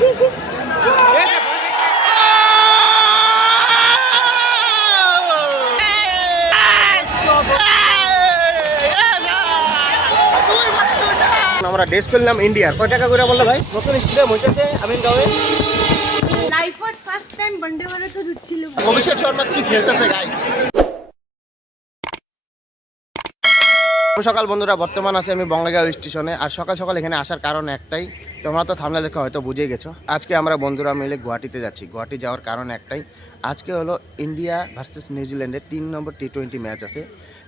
আমরা ড্রেস করলাম ইন্ডিয়ার। কয় টাকা করে বললো ভাই? নতুন স্টেডিয়াম হইতেছে আমিনগাঁওয়ে। লাইফত ফার্স্ট টাইম বন্দে ভারত ছিল। অভিষেক শর্মা কি খেলতেছে গাইস। সকাল বন্ধুরা, বর্তমান আছে আমি বঙ্গাইগাঁও স্টেশনে। আর সকাল সকাল এখানে আসার কারণ একটাই, তোমরা তো থাম্বনেল দেখে হয়তো বুঝেই গেছো। আজকে আমরা বন্ধুরা মিলে গুয়াহাটিতে যাচ্ছি। গুয়াহাটি যাওয়ার কারণ একটাই, আজকে হলো ইন্ডিয়া ভার্সেস নিউজিল্যান্ডের 3 নম্বর টি20 ম্যাচ আছে,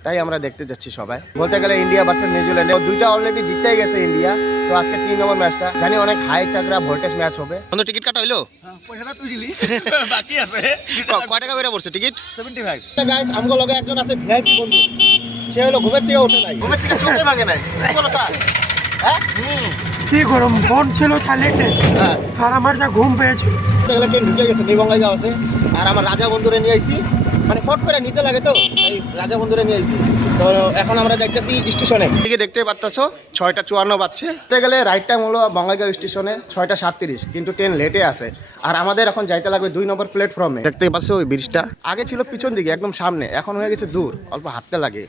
তাই আমরা দেখতে যাচ্ছি সবাই। বলতে গেলে ইন্ডিয়া ভার্সেস নিউজিল্যান্ডে দুইটা অলরেডি জিতেই গেছে ইন্ডিয়া, তো আজকে 3 নম্বর ম্যাচটা জানি অনেক হাই তাগড়া ভোল্টেজ ম্যাচ হবে। বন্ধু টিকিট কাটা হইলো? পয়সাটা তুই দিলি, বাকি আছে। কয় টাকা করে পড়ছে টিকিট? 75। গাইস আমগো লগে একজন আছে ভিআইপি বন্ধু, সে হলো ঘুমের থেকে ওঠে নাই, ঘুমের থেকে চোখে ভাঙে নাই। কি বলো স্যার? হ্যাঁ কি গরম ফোন ছিল সাইলেন্টে, হ্যাঁ আর আমার যা ঘুম পেয়েছিল। তাহলে ট্রেন ঢুকে গেছে, নিউ বঙ্গাইগাঁও আছে। আর আমার রাজা বন্ধুরে নিয়ে আইছি, মানে ফট করে নিতে লাগে তো, এই রাজা বন্ধুরে নিয়ে আইছি। তো এখন আমরা যাইতেছি স্টেশনে। এদিকে দেখতে পাচ্ছো 6:54 বাজছে। দেখতে গেলে রাইট টাইম হলো বঙ্গাইগাঁও স্টেশনে 6:37, কিন্তু ট্রেন লেটে আছে। আর আমাদের এখন যাইতে লাগবে 2 নম্বর প্ল্যাটফর্মে। দেখতে পাচ্ছ ওই ব্রিজটা আগে ছিল পিছন দিকে একদম সামনে, এখন হয়ে গেছে দূর, অল্প হাঁটতে লাগে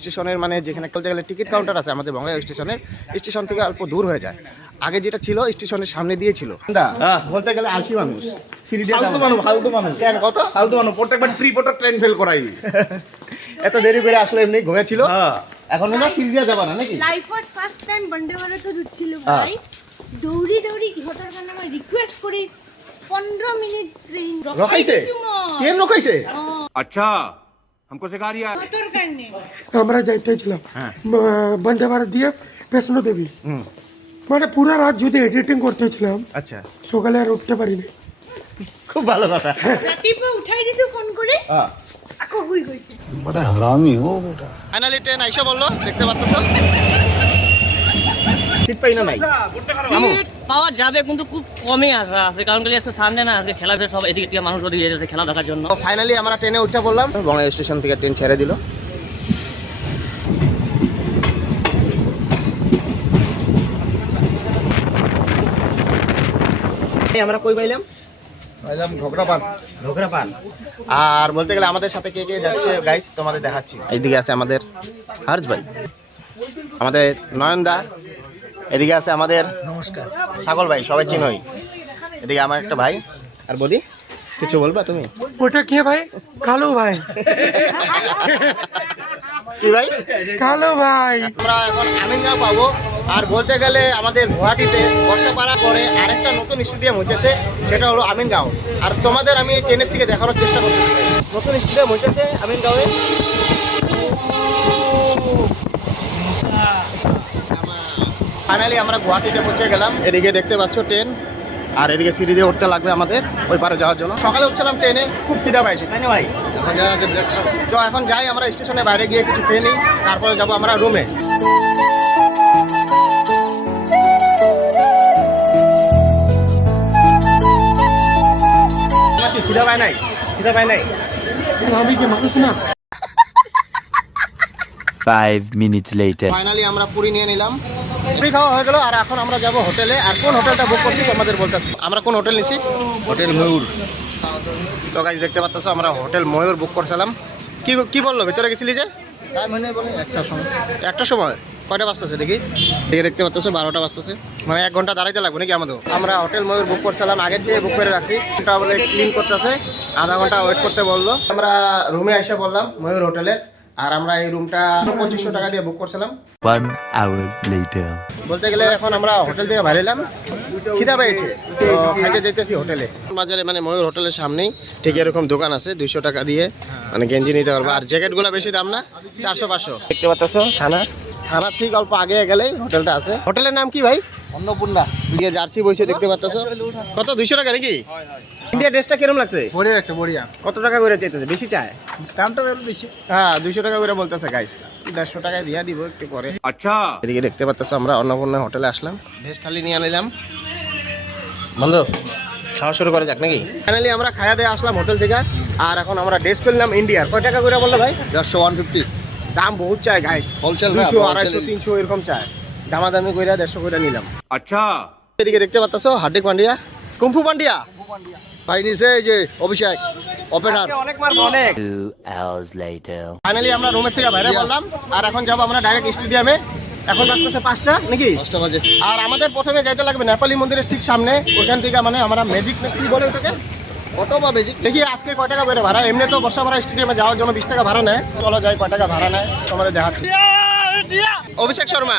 স্টেশনের, মানে যেখানে বলতে গেলে টিকিট কাউন্টার আছে আমাদের বঙ্গাইগাঁও স্টেশনের, স্টেশন থেকে অল্প দূর হয়ে যায়। আগে যেটা ছিল স্টেশনের সামনে দিয়ে ছিল। বলতে গেলে আলসি মানুষ, প্রত্যেকবার ট্রিপটা ট্রেন ফেল করাই। এত দেরি করে আসলে এমনি ঘুমেছিল। এখন মনে হয় সিরিয়া যাবা না নাকি? লাইফত ফার্স্ট টাইম বন্দে ভারত ছিল ভাই। দৌড়ি দৌড়ি ঘটার কারণে আমি রিকোয়েস্ট করি 15 মিনিট ট্রেন রখাইছে, ট্রেন রখাইছে। अच्छा हमको सिखा रही है। ঘটার কারণে আমরা যাইতেছিলাম বন্দে ভারত দিয়ে বৈষ্ণো দেবী, মানে পুরো রাত যদি এডিটিং করতেছিলাম, আচ্ছা সকালে আর উঠতে পারিনি। খুব ভালো কথা। রাতিপুৱা উঠাই দিছো ফোন করে, আকৌ হুই গইছে। बड़ा हरामी हो बेटा। ফাইনালি ট্রেন আইসা বললো, দেখতে পাচ্ছ সিট পাই না নাই। পাওয়া যাবে কিন্তু খুব কমই আছে, কারণ আজকে সামনে না, আজকে খেলা সব এদিকে থেকে মানুষ ওদিকে যেতেছে খেলা দেখার জন্য। তো ফাইনালি আমরা ট্রেনে উঠে পড়লাম। বঙ্গাইগাঁও স্টেশন থেকে ট্রেন ছেড়ে দিল। আমরা কই পাইলাম? ঘোগরাপান। আর বলতে গেলে আমাদের সাথে কে কে যাচ্ছে গাইস তোমাদের দেখাচ্ছি। এইদিকে আছে আমাদের হার্জ ভাই, আমাদের নয়নদা, এদিকে আছে আমাদের নমস্কার ছাগল ভাই, সবাই চিনই। এদিকে আমার একটা ভাই। আর বদি কিছু বলবা তুমি? ওটা কে ভাই? কালো ভাই। কি ভাই? কালো ভাই। আমরা এখন আমিনগাঁও পাবো। আর বলতে গেলে আমাদের গুয়াহাটিতে বর্ষাপাড়া করে আরেকটা নতুন স্টেডিয়াম হইতেছে, সেটা হলো আমিনগাঁও। আর তোমাদের আমি ট্রেনের থেকে দেখানোর চেষ্টা করতেছি। নতুন স্টেডিয়াম হইতেছে আমিনগাঁওয়ে। ফাইনালি আমরা গুয়াহাটিতে পৌঁছে গেলাম। এদিকে দেখতে পাচ্ছ ট্রেন, আর এদিকে সিঁড়ি দিয়ে উঠতে লাগবে আমাদের ওই পারে যাওয়ার জন্য। সকালে উঠছিলাম ট্রেনে, খুব খিদা পাইছে, তাই না ভাই? তো এখন যাই আমরা স্টেশনের বাইরে গিয়ে কিছু খেয়ে নিই, তারপরে যাবো আমরা রুমে। খিদা পায় নাই, খিদা পায় নাই, আমি কি মানুষ না? 5 minutes later. ফাইনালি আমরা পুরি নিয়ে নিলাম, পুরি খাওয়া হয়ে গেল। আর এখন আমরা যাব হোটেলে। আর কোন হোটেলটা বুক করছি তোমাদের বলতেছি। আমরা কোন হোটেল নিছি? হোটেল ময়ূর। তো গাইস দেখতে পাচ্ছ আমরা হোটেল ময়ূর বুক করছিলাম। কি কি বললো ভিতরে গেছিলি যে? একটা সময় কয়টা বাজতেছে দেখি? দেখতে পাচ্ছ 12টা বাজতেছে, মানে 1 ঘন্টা দাঁড়াইতে লাগবে নাকি আমাদের? আমরা হোটেল ময়ূর বুক করছিলাম, আগের দিয়ে বুক করে রাখছি। ওটা বলে ক্লিন করতেছে, আধা ঘন্টা ওয়েট করতে বললো। আমরা রুমে এসে বললাম ময়ূর হোটেলের। আর আমরা এই রুমটা 2500 টাকা দিয়ে বুক করছিলাম। 1 hour later. বলতে গেলে এখন আমরা হোটেল থেকে বাইরে এলাম, খিদা পেয়েছে, তো খাইতে যেতেছি হোটেলে। বাজারে মানে ময়ূর হোটেলের সামনেই ঠিক এরকম দোকান আছে, 200 টাকা দিয়ে মানে গেঞ্জি নিতে পারবো। আর জ্যাকেটগুলো বেশি দাম না, 400-500। দেখতে পাচ্ছ থানার ঠিক অল্প আগে গেলেই হোটেলটা আছে। হোটেলের নাম কি ভাই? অন্নপূর্ণা। দিয়ে জার্সি বইছে দেখতে পাচ্ছ। কত? 200 টাকা নাকি? ইন্ডিয়া ড্রেসটা কিরকম লাগছে? বড়িয়া আছে, বড়িয়া। কত টাকা করে চাইতেছে? বেশি চায়? দামটা একটু বেশি। হ্যাঁ 200 টাকা করে বলতেছে গাইস, 150 টাকায় দিয়ে দিব একটু পরে। अच्छा এদিকে দেখতে পাচ্ছ আমরা অন্নপূর্ণা হোটেলে আসলাম, ভেজ থালি নিয়ে নিলাম। বন্ধু খাওয়া শুরু করা যাক নাকি? ফাইনালি আমরা খাওয়া দিয়ে আসলাম হোটেল থেকে। আর এখন আমরা ড্রেস করলাম ইন্ডিয়ার। কয় টাকা করে বললো ভাই? 150। দাম বহুত চায় গাইস, হোলসেল 200, 250, 300 এরকম চায়। দামাদামি করে 150 করে নিলাম। अच्छा এদিকে দেখতে পাচ্ছ হার্দিক পান্ডিয়া কুম্ফু পান্ডিয়া ভাই নিচে এই যে অভিষেক ওপেনার অনেক মারবো অনেক 2 hours later. ফাইনালি আমরা রুমের থেকে বাইরে বললাম আর এখন যাবো আমরা ডাইরেক্ট স্টেডিয়ামে এখন বাজতেছে 5টা নাকি 5টা বাজে আর আমাদের প্রথমে যাইতে লাগবে নেপালি মন্দিরের ঠিক সামনে ওখান থেকে মানে আমরা ম্যাজিক না কি বলে ওটাকে অটো বা ম্যাজিক দেখি আজকে কয় টাকা বেড়ে ভাড়া এমনি তো বর্ষা ভাড়া স্টেডিয়ামে যাওয়ার জন্য 20 টাকা ভাড়া নেয় চলো যাই কয় টাকা ভাড়া নেয় তোমাদের দেখাচ্ছি অভিষেক শর্মা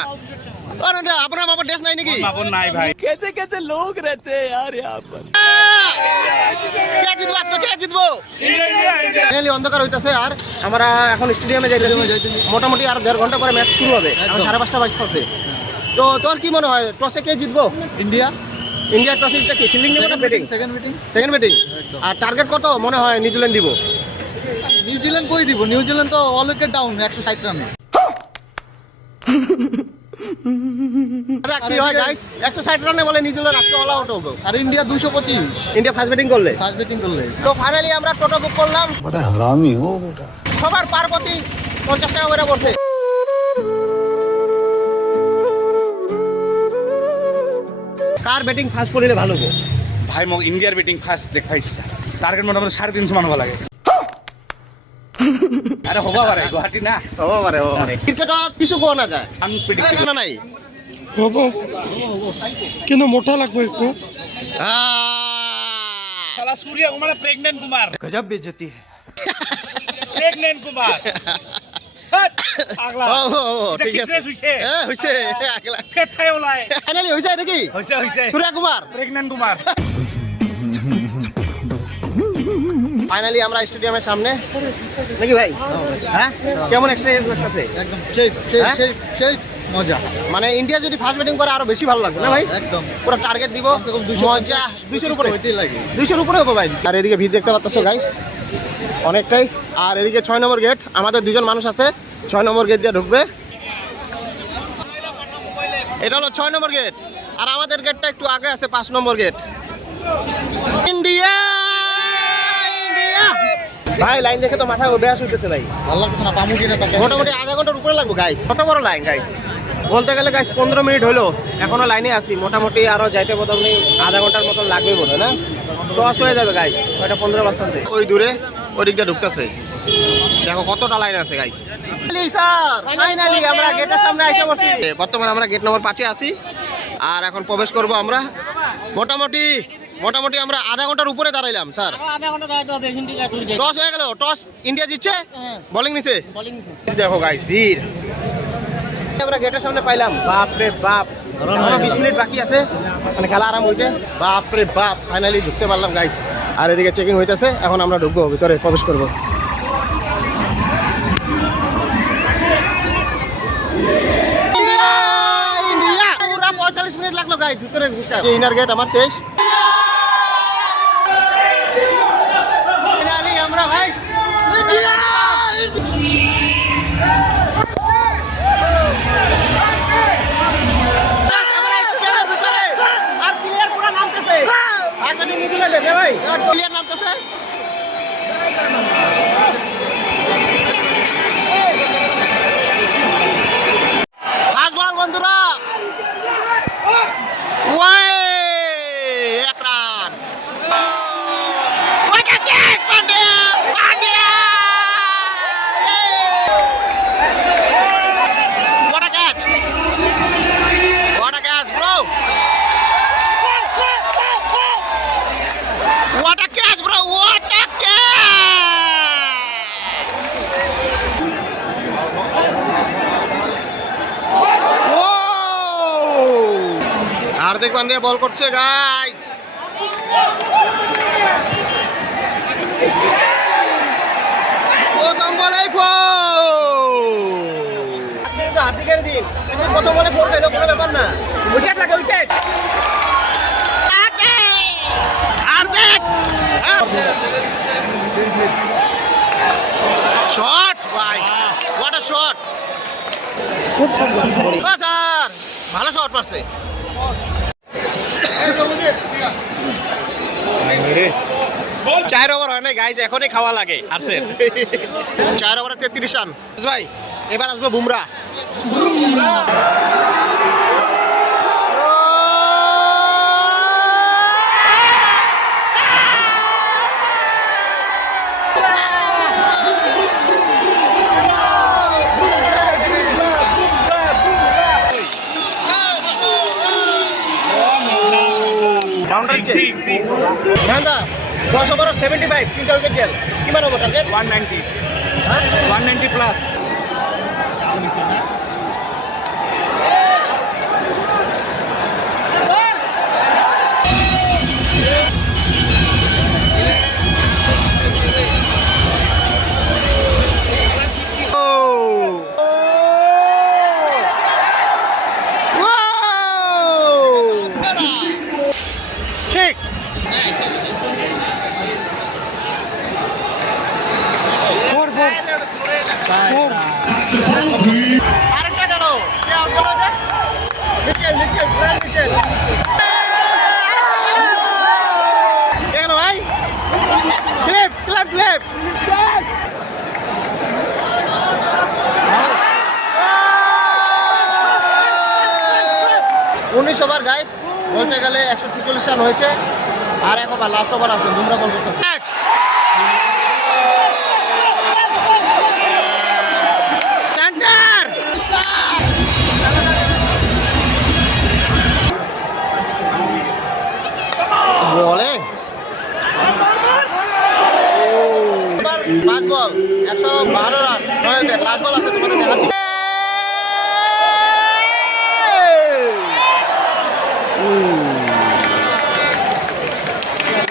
আরে না আপনার বাবার ড্রেস নাই নাকি বাবন নাই ভাই कैसे कैसे लोग रहते हैं यार यहाँ पर. কে জিতবো আজকে কে জিতবো ফাইনালি অন্ধকার হইতাছে আর আমরা এখন স্টেডিয়ামে যাইতেছি মোটামুটি আর 1.5 ঘন্টা পরে ম্যাচ শুরু হবে এখন 5:30 বাজতেছে তো তোর কি মনে হয় টসে কে জিতবো ইন্ডিয়া টসে জিততে কি ফিল্ডিং নেবে না ব্যাটিং সেকেন্ড ব্যাটিং আর টার্গেট কত মনে হয় নিউজিল্যান্ড দিব নিউজিল্যান্ড কই দিব নিউজিল্যান্ড তো অল উইকেট ডাউন 160 রানে আচ্ছা কি হয় গাইস 160 রানে বলে নিউজিল্যান্ড আজকে অল আউট হবে আর ইন্ডিয়া 225 ইন্ডিয়া ফার্স্ট ব্যাটিং করলে তো ফাইনালি আমরা টোটো বুক করলাম बड़ा हरामी हो बेटा. সবার পার প্রতি 50 টাকা করে পড়ছে কার ব্যাটিং ফার্স্ট করলে ভালো গো ভাই মোক ইন্ডিয়ার ব্যাটিং ফার্স্ট দেখাইছে টার্গেট মোটামুটি 350 মানবা লাগে আরে হবা পারে গুয়াহাটি না হবো পারে ক্রিকেট কিছু কোয়া না যায় আনপ্রেডিক্টেবল না নাই হবো কিন্তু মোটা লাগবে একটু শালা সূর্য কুমার প্রেগন্যান্ট কুমার गजब बेइज्जती है. প্রেগন্যান্ট কুমার আগলা ঠিক আছে হইছে আগলা কেথায় ওলায় ফাইনালি হইছে নাকি হইছে সূর্য কুমার প্রেগন্যান্ট কুমার ফাইনালি আমরা স্টেডিয়ামের সামনে নাকি ভাই হ্যাঁ কেমন এক্সারসাইজ লাগতেছে একদম সেই হ্যাঁ? সেই মজা মানে ইন্ডিয়া যদি ফার্স্ট ব্যাটিং করে আরো বেশি ভালো লাগবে না ভাই একদম পুরো টার্গেট দিব মজা 200 এর উপরে হইতেই লাগে 200 এর উপরে হবে ভাই আর এদিকে ভিড় দেখতে পাচ্ছ গাইস অনেকটাই আর এদিকে 6 নম্বর গেট আমাদের দুজন মানুষ আছে 6 নম্বর গেট দিয়ে ঢুকবে এটা হলো 6 নম্বর গেট আর আমাদের গেটটা একটু আগে আছে 5 নম্বর গেট ইন্ডিয়া ভাই লাইন দেখে তো মাথা বেয়াস হইতেছে ভাই ভালো লাগছে না পামু কিনা তাকে মোটামুটি আধা ঘন্টার উপরে লাগবে গাইস কত বড় লাইন গাইস বলতে গেলে গাইস 15 মিনিট হলো এখনো লাইনে আছি মোটামুটি আরো যাইতে বোধহয় আধা ঘন্টার মতন লাগবে বোধ হয় না টস হয়ে যাবে গাইস ওইটা 15 বাজতেছে ওই দূরে ওই দিকটা ঢুকতেছে দেখো কতটা লাইন আছে গাইস ফাইনালি আমরা গেটের সামনে এসে পড়ছি বর্তমানে আমরা গেট নম্বর 5 এ আছি আর এখন প্রবেশ করব আমরা মোটামুটি আমরা আধা ঘন্টার উপরে দাঁড়াইলাম স্যার আধা ঘন্টা দাঁড়াতে হবে এখান থেকে তুলে যাই টস হয়ে গেল টস ইন্ডিয়া জিতছে হ্যাঁ বোলিং নিছে বোলিং দেখো গাইস ভিড় আমরা গেটের সামনে পাইলাম বাপ রে বাপ এখনো 20 মিনিট বাকি আছে মানে খেলা আরম্ভ হইতে বাপ রে বাপ ফাইনালি ঢুকতে পারলাম গাইস আর এদিকে চেকিং হইতেছে এখন আমরা ঢুকবো ভিতরে প্রবেশ করব ইন্ডিয়া পুরো 45 মিনিট লাগলো গাইস ভিতরে ঢুকতে ইনার গেট আমার 23 ফাইনালি আমরা ভাই ইন্ডিয়া বন্ধুরা এক run What a catch! What a catch, bro! What a catch, bro! What a catch! Whoa! Hardik Pandya bowl করছে গাইস প্রথম বলেই আজকে কিন্তু হার্দিকের দিন কিন্তু প্রথম বলে ফোর দিল কোনো ব্যাপার না উইকেট লাগে উইকেট হার্দিক শট ভাই হোয়াট আ শট খুব সুন্দর স্যার ভালো শট মারছে চার ওভার হয় না গাইজ এখনই খাওয়া লাগে আসেন 4 ওভারে 33 রান ভাই এবার আসবে বুমরা হচ্ছে না 10 ওভার 75 তিনটা উইকেট গেল কিমান ওভার টার্গেট 190 হ্যাঁ 190 প্লাস ঠিক আরেকটা গেল কে আউট গেল এটা মিচেল মিচেল ব্রায়ান মিচেল গেল ভাই clip clip clip 19 over guys বলতে গেলে 146 রান হয়েছে আর এক ওভার লাস্ট ওভার আছে বুমরা বল করতেছে সেন্টার বলে 5 বল 112 রান 9 উইকেট লাস্ট বল আছে তোমাদের দেখাচ্ছি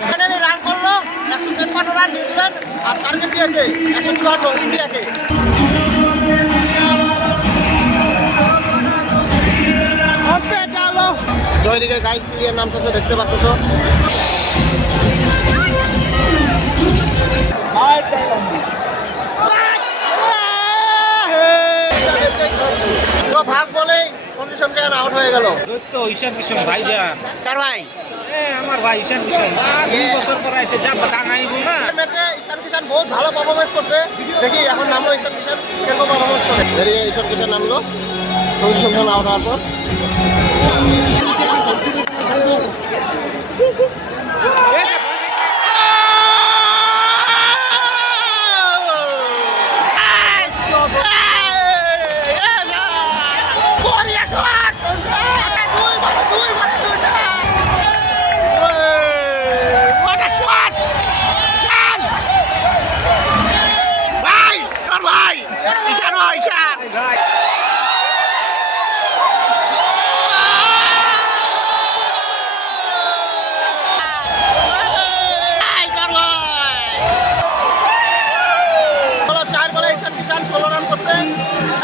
ফাইনালি রান করলো 153 রান নিউজিল্যান্ড আর টার্গেট দিয়েছে 154 ইন্ডিয়াকে দুইদিকে গাইড প্লেয়ার নামতেছে দেখতে পাচ্ছ তো ফার্স্ট বলেই কন্ডিশন কেন আউট হয়ে গেল তো ঈশান কিশন ভাই যান কার ভাই আমার ভাই ঈশান কিশন 2 বছর পর আছে যা টাঙাইবো না ম্যাচে ঈশান কিশান বহুত ভালো পারফরমেন্স করছে দেখি এখন নামলো ঈশান কিশান কিরকম পারফরমেন্স করে এদিকে ঈশান কিশান নামলো কন্ডিশন কেন আউট হওয়ার পর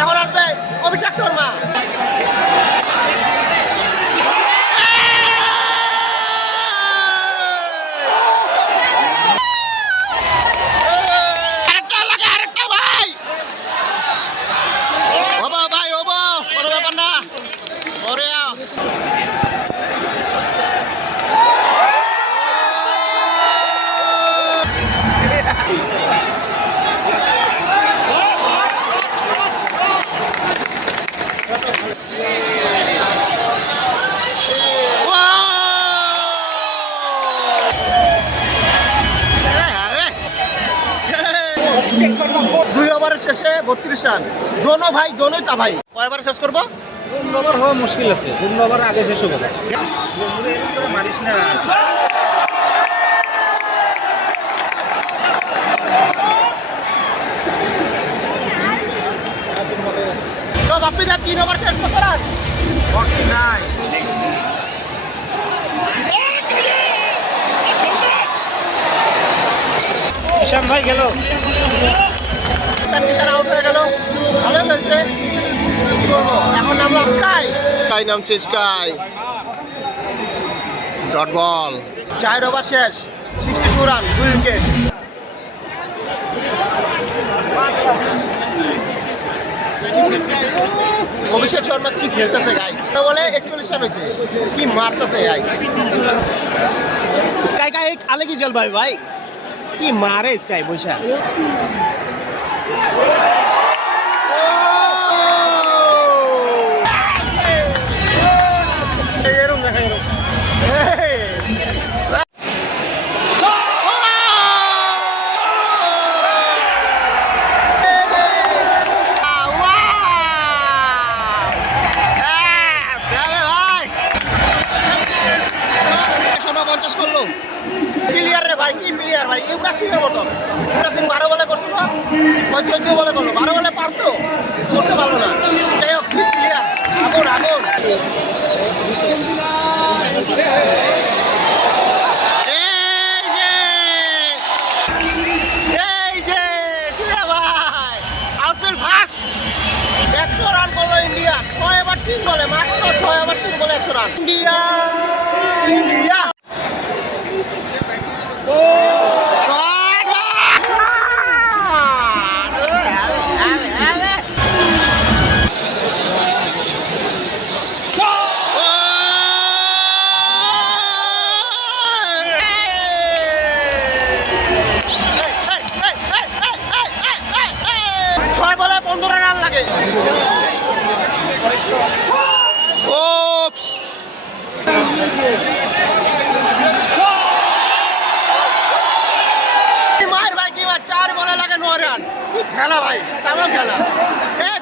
এখন আসবে অভিষেক শর্মা আরেকটা ভাই ওবা ভাই ওবা কোনো ব্যাপার না ওরে দুই ওভারের শেষে 32 রান দোনো ভাই দোনোই তা ভাই কয় ওভার শেষ করবো 2 ওভার হওয়া মুশকিল আছে 2 ওভার আগে শেষ হবে মারিস না তো বাপ্পি দা 3 ওভার শেষ করতে রান 49 ঈশান ভাই গেল ঈশান কিশান আউট হয়ে গেল ভালো খেলছে কি করবো এখন নামলো স্কাই স্কাই নামছে স্কাই ডট বল 4 ওভার শেষ 62 রান 2 উইকেট অভিষেক শর্মা কি খেলতেছে গাইস বলে 41 রান হয়েছে কি মারতেছে গাইস स्काई का एक अलग ही जलवा है भाई कि मारे स्काई बोशा 50 করলো। প্লেয়ার রে ভাই, কি প্লেয়ার ভাই, ইউবরাজ সিংয়ের মতো। ইউবরাজ সিং 12 বলে করছিল, ওই 14 বলে করলো, 12 বলে পারতো, করতে পারলো না। যাই হোক, কি প্লেয়ার, আগুন আগুন। এই যে সিয়া ভাই, আউটফিল্ড ফার্স্ট 100 রান করলো ইন্ডিয়া, 6 ওভার 3 বলে, মাত্র 6 ওভার 3 বলে 100 রান। ইন্ডিয়া ইন্ডিয়া বলে 15 রান লাগে। ওপস মার ভাই, কি মার, 4 বলে লাগে 9 রান। কি খেলা ভাই, তামাম খেলা।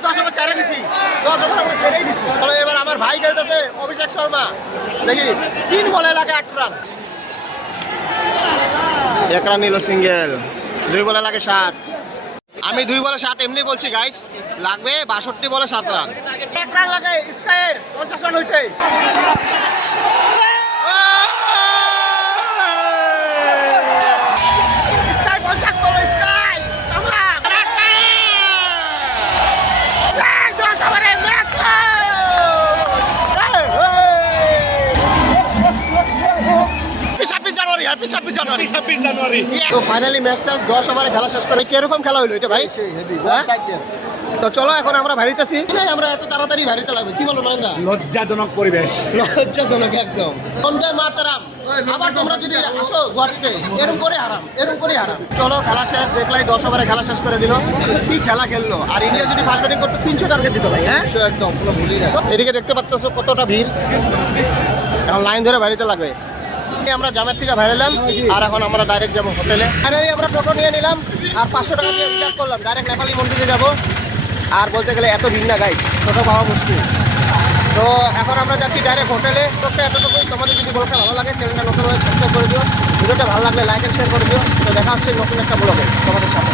10 ওভার ছেড়ে দিছি, 10 ওভার আমরা ছেড়েই দিছি। তাহলে এবার আমার ভাই খেলতেছে অভিষেক শর্মা, দেখি 3 বলে লাগে 8 রান। 1 রান নিল সিঙ্গেল, 2 বলে লাগে 7। আমি 2 বলে 7 এমনি বলছি গাইস, লাগবে 62 বলে 7 রান। 1 রান লাগে স্কাইয়ের 50 রান হইতে। স্কাই 50 করলো, স্কাই তামাম। 10 ওভারে ম্যাচ। তো ফাইনালি ম্যাচ শেষ, 10 ওভারে খেলা শেষ করে। কিরকম খেলা হইলো এটা ভাই? তো চলো এখন আমরা ভারিতেছি, আমরা এত তাড়াতাড়ি ভারিতে লাগবে, কি বলো নয়নদা? লজ্জাজনক পরিবেশ, লজ্জাজনক একদম। বন্দে মাতরম। আবার তোমরা যদি আসো গুয়াহাটিতে, এরকম করে হারাম, এরকম করে হারাম। চলো খেলা শেষ, দেখলাই 10 ওভারে খেলা শেষ করে দিল। কি খেলা খেললো। আর ইন্ডিয়া যদি ফার্স্ট ব্যাটিং করতো 300 টার্গেট দিত ভাই। হ্যাঁ একদম, কোনো ভুলই না। এদিকে দেখতে পাচ্ছ কতটা ভিড়, এখন লাইন ধরে বাড়িতে লাগবে। আমরা জামের থেকে বেরোলাম, আর এখন আমরা ডাইরেক্ট যাবো হোটেলে। আর এই আমরা টোটো নিয়ে নিলাম, আর 500 টাকা দিয়ে রিজার্ভ করলাম, ডাইরেক্ট নেপালি মন্দিরে যাব। আর বলতে গেলে এত ভিড় না গাইস, টোটো পাওয়া মুশকিল। তো এখন আমরা যাচ্ছি ডাইরেক্ট হোটেলে। টোটো এতটুকুই। তোমাদের যদি ব্লগটা ভালো লাগে, চ্যানেলটা নতুন হয়ে সাবস্ক্রাইব করে দিও, ভিডিওটা ভালো লাগলে লাইক এন্ড শেয়ার করে দিও। তো দেখা হচ্ছে নতুন একটা ব্লগে তোমাদের সাথে।